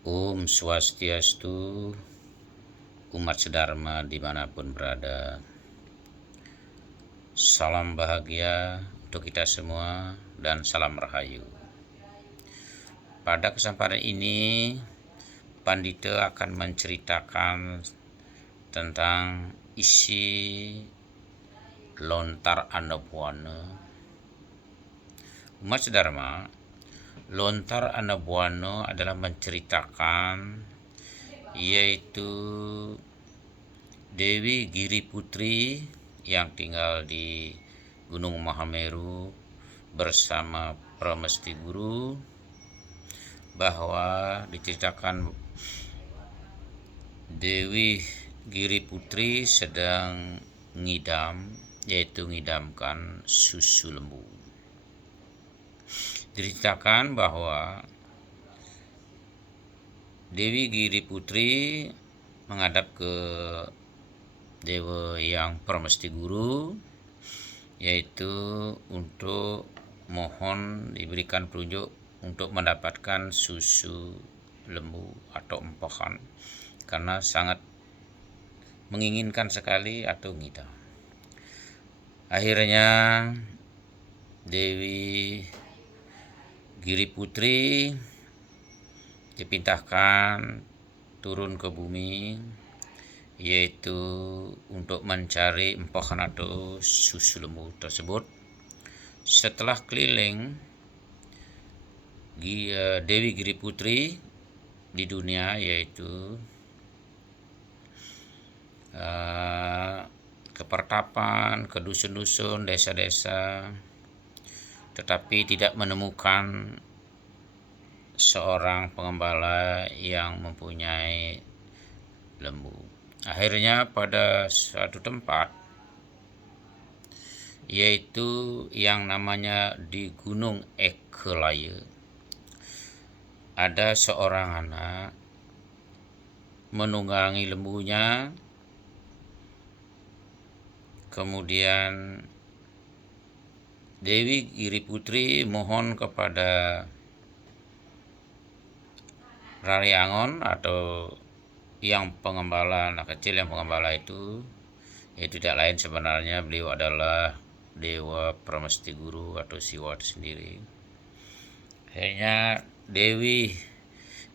Om Swastiastu, umat sedharma dimanapun berada. Salam bahagia untuk kita semua dan salam rahayu. Pada kesempatan ini, Pandita akan menceritakan tentang isi lontar Annabwana. Umat sedharma, lontar Annabwana adalah menceritakan yaitu Dewi Giri Putri yang tinggal di Gunung Mahameru bersama Pramesti Guru, bahwa diceritakan Dewi Giri Putri sedang ngidam, yaitu ngidamkan susu lembu. Diceritakan bahwa Dewi Giri Putri menghadap ke Dewa yang Pramesti Guru, yaitu untuk mohon diberikan petunjuk untuk mendapatkan susu lembu atau empohan, karena sangat menginginkan sekali atau ngidam. Akhirnya Dewi Giri Putri dipintahkan turun ke bumi, yaitu untuk mencari empohan atau susu lembu tersebut. Setelah keliling Dewi Giri Putri di dunia, yaitu ke pertapan, ke dusun-dusun, desa-desa, tetapi tidak menemukan seorang pengembala yang mempunyai lembu. Akhirnya pada suatu tempat, yaitu yang namanya di Gunung Ekelaya, ada seorang anak menunggangi lembunya. Kemudian Dewi Giri Putri mohon kepada Rari Angon atau yang pengembala, anak kecil yang pengembala itu, yaitu tidak lain sebenarnya beliau adalah Dewa Pramesti Guru atau Siwa itu sendiri. Akhirnya Dewi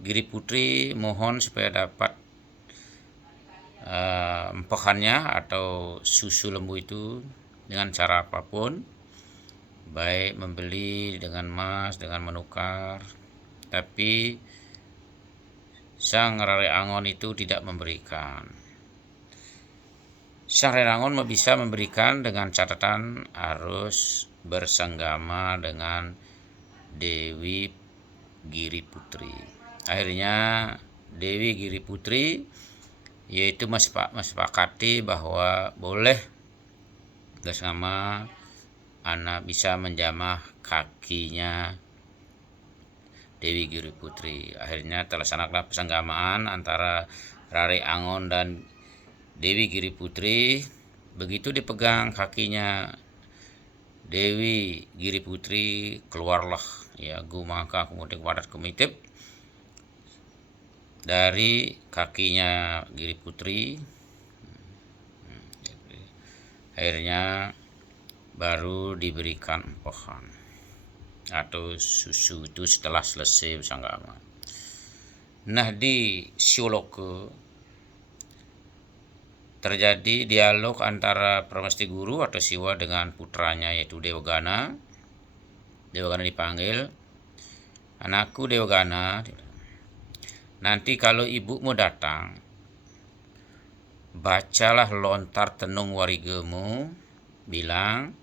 Giri Putri mohon supaya dapat empohannya atau susu lembu itu dengan cara apapun, baik membeli dengan emas, dengan menukar, tapi Sang Rari Angon itu tidak memberikan. Sang Rari Angon bisa memberikan dengan catatan harus bersenggama dengan Dewi Giri Putri. Akhirnya Dewi Giri Putri yaitu mesepakati bahwa boleh bersama anak bisa menjamah kakinya Dewi Giri Putri. Akhirnya terlaksanakan persenggamaan antara Rari Angon dan Dewi Giri Putri. Begitu dipegang kakinya Dewi Giri Putri, keluarlah gumaka kemudian wadat kemitip dari kakinya Giri Putri. Akhirnya baru diberikan empohan atau susu itu setelah selesai bersanggama. Nah, di Sioloke terjadi dialog antara Pramesti Guru atau Siwa dengan putranya, yaitu Dewagana. Dewagana dipanggil, "Anakku Dewagana, nanti kalau ibumu datang, bacalah lontar tenung warigemu, bilang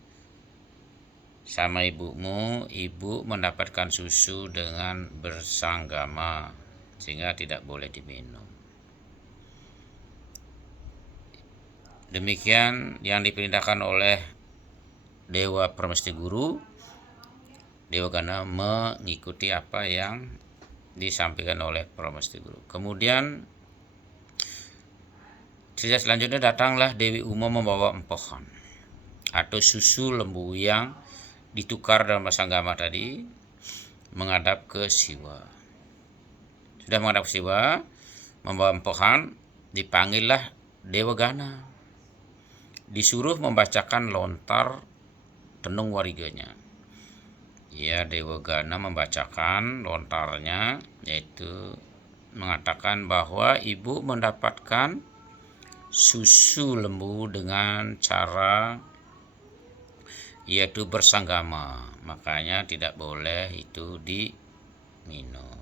sama ibumu, ibu mendapatkan susu dengan bersanggama, sehingga tidak boleh diminum." Demikian yang diperintahkan oleh Dewa Pramesti Guru. Dewagana mengikuti apa yang disampaikan oleh Pramesti Guru. Kemudian cerita selanjutnya, datanglah Dewi Uma membawa empohan atau susu lembu yang ditukar dalam bersanggama tadi menghadap ke Siwa. Sudah menghadap Siwa, membawa empohan, dipanggillah Dewagana. Disuruh membacakan lontar tenung wariganya. Ya, Dewagana membacakan lontarnya, yaitu mengatakan bahwa ibu mendapatkan susu lembu dengan cara yaitu bersanggama, makanya tidak boleh itu diminum.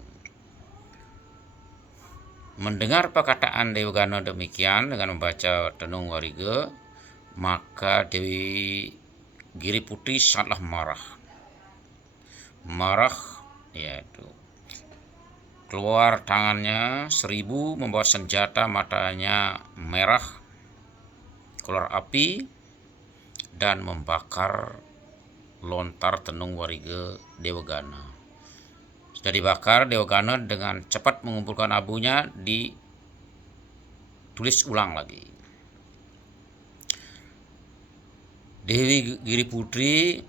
Mendengar perkataan Dewagana demikian dengan membaca tenung wariga, maka Dewi Giriputri sangatlah marah, yaitu keluar tangannya 1000 membawa senjata, matanya merah, keluar api, dan membakar lontar tenung wariga Dewagana. Sudah dibakar, Dewagana dengan cepat mengumpulkan abunya, ditulis ulang lagi. Dewi Giriputri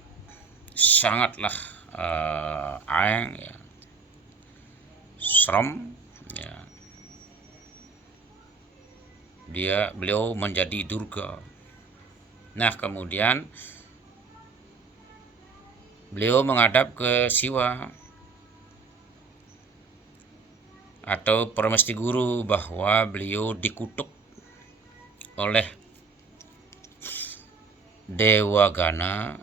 sangatlah aeng, ya, serem, ya. Beliau menjadi Durga. Nah, kemudian beliau menghadap ke Siwa atau Paramesti Guru bahwa beliau dikutuk oleh Dewagana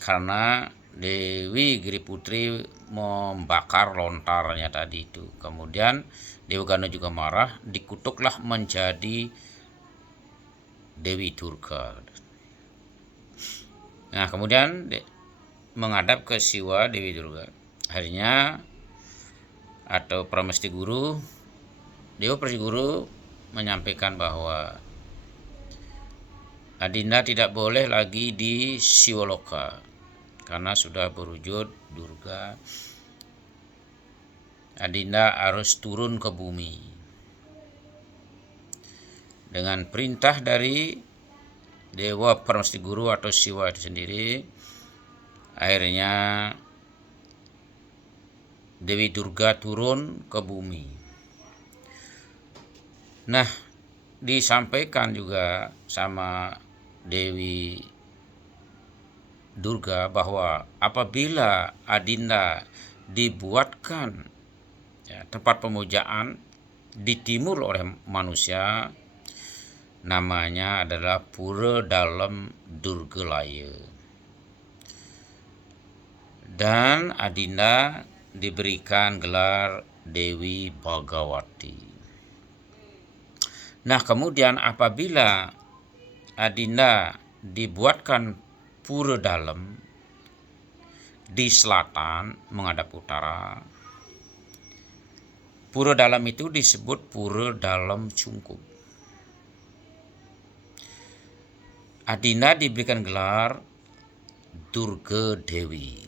karena Dewi Giriputri membakar lontarnya tadi itu. Kemudian Dewagana juga marah, dikutuklah menjadi Dewi Durga. Nah, kemudian menghadap ke Siwa Dewi Durga. Akhirnya atau Paramesti Guru, Dewa Paramesti Guru menyampaikan bahwa Adinda tidak boleh lagi di Siwaloka karena sudah berwujud Durga. Adinda harus turun ke bumi. Dengan perintah dari Dewa Paramesti Guru atau Siwa itu sendiri, akhirnya Dewi Durga turun ke bumi. Nah, disampaikan juga sama Dewi Durga bahwa apabila Adinda dibuatkan, ya, tempat pemujaan di timur oleh manusia, namanya adalah Pura Dalam Durgalaya, dan Adinda diberikan gelar Dewi Bhagawati. Nah, kemudian apabila Adinda dibuatkan Pura Dalam di selatan menghadap utara, Pura Dalam itu disebut Pura Dalam Cungkup. Adinda diberikan gelar Durga Dewi.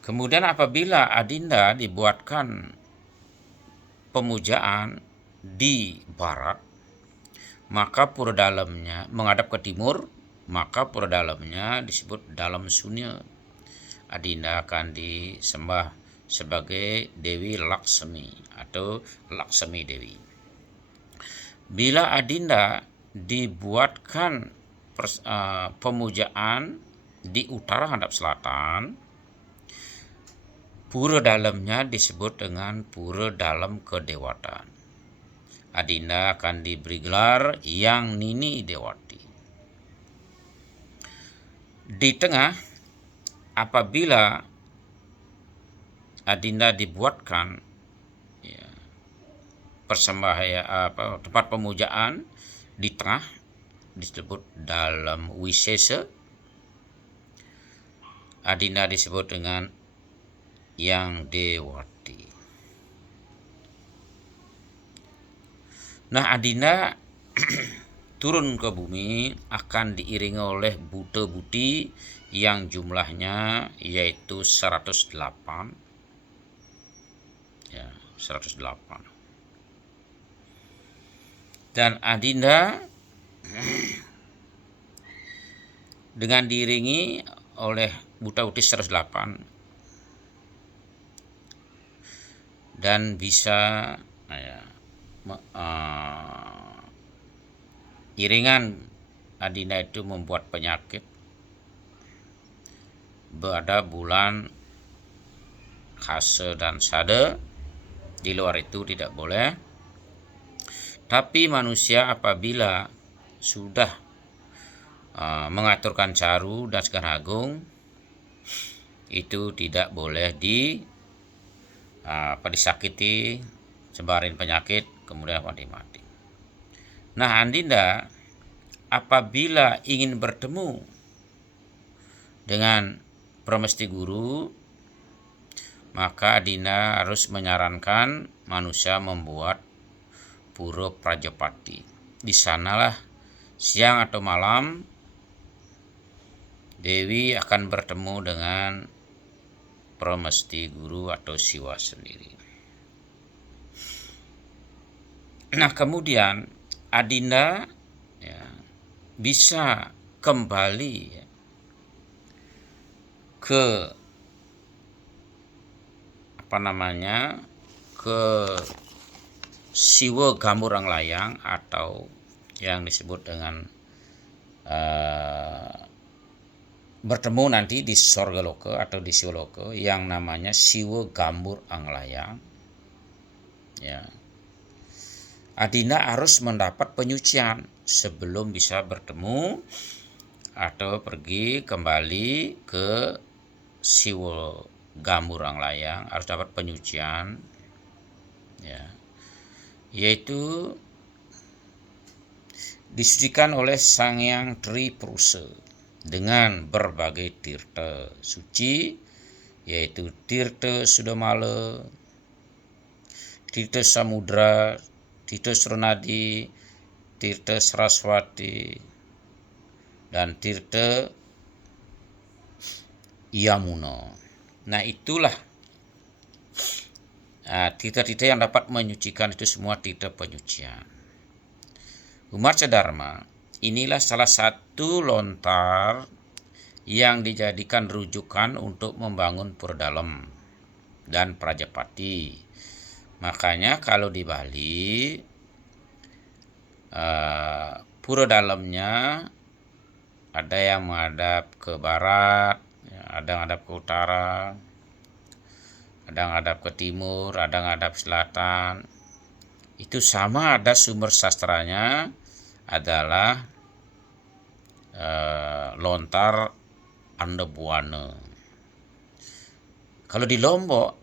Kemudian apabila Adinda dibuatkan pemujaan di barat, maka pura dalamnya menghadap ke timur, maka pura dalamnya disebut Dalam Sunya. Adinda akan disembah sebagai Dewi Laksmi atau Laksmi Dewi. Bila Adinda dibuatkan pemujaan di utara hadap selatan, pura dalamnya disebut dengan Pura Dalam Kedewataan. Adinda akan diberi gelar Yang Nini Dewati. Di tengah, apabila Adinda dibuatkan, ya, tempat pemujaan di tengah disebut dalam Wisesa, Adinda disebut dengan Yang Dewati. Nah, Adinda turun ke bumi akan diiringi oleh buta-buti yang jumlahnya yaitu 108. Ya, 108. Dan Adinda dengan diiringi oleh buta-buti 108 dan bisa iringan Adinda itu membuat penyakit pada bulan Hase dan Sade. Di luar itu tidak boleh. Tapi manusia apabila sudah mengaturkan caru dan Sekar Agung, itu tidak boleh disakiti, sebarin penyakit, kemudian mati. Nah, Adinda apabila ingin bertemu dengan Pramesti Guru, maka Adinda harus menyarankan manusia membuat Pura Prajapati. Di sanalah siang atau malam Dewi akan bertemu dengan Pramesti Guru atau Siwa sendiri. Nah, kemudian Adinda bisa kembali ke ke Siwa Gambur Anglayang atau yang disebut dengan bertemu nanti di Sorgaloka atau di Siwaloka yang namanya Siwa Gambur Anglayang. Adinda harus mendapat penyucian sebelum bisa bertemu atau pergi kembali ke Siwa Gambur Anglayang. Harus dapat penyucian, yaitu disucikan oleh Sang Hyang Triprusa dengan berbagai tirta suci, yaitu tirta Sudamala, tirta Samudra, tirta Sronadi, tirta Saraswati, dan tirta Yamuna. Nah, itulah tirta-tirta yang dapat menyucikan, itu semua tirta penyucian. Umat Dharma, inilah salah satu lontar yang dijadikan rujukan untuk membangun Pura Dalem dan Prajapati. Makanya kalau di Bali Pura Dalemnya ada yang menghadap ke barat, ada yang menghadap ke utara, ada yang menghadap ke timur, ada yang menghadap selatan. Itu sama, ada sumber sastranya adalah lontar Andabuana. Kalau di Lombok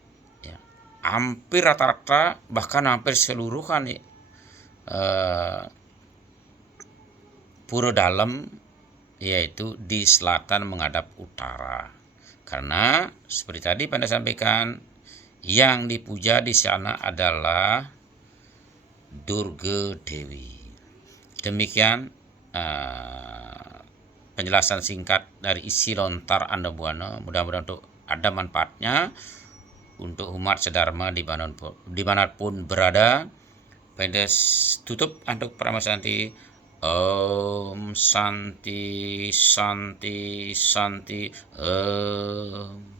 hampir rata-rata, bahkan hampir seluruhan Pura Dalem yaitu di selatan menghadap utara. Karena seperti tadi Anda sampaikan, yang dipuja di sana adalah Durga Dewi. Demikian penjelasan singkat dari isi lontar Andabuana. Mudah-mudahan untuk ada manfaatnya untuk umat sedharma dimanapun berada. Pada tutup untuk Pramasanti. Om Santi Santi Santi Om.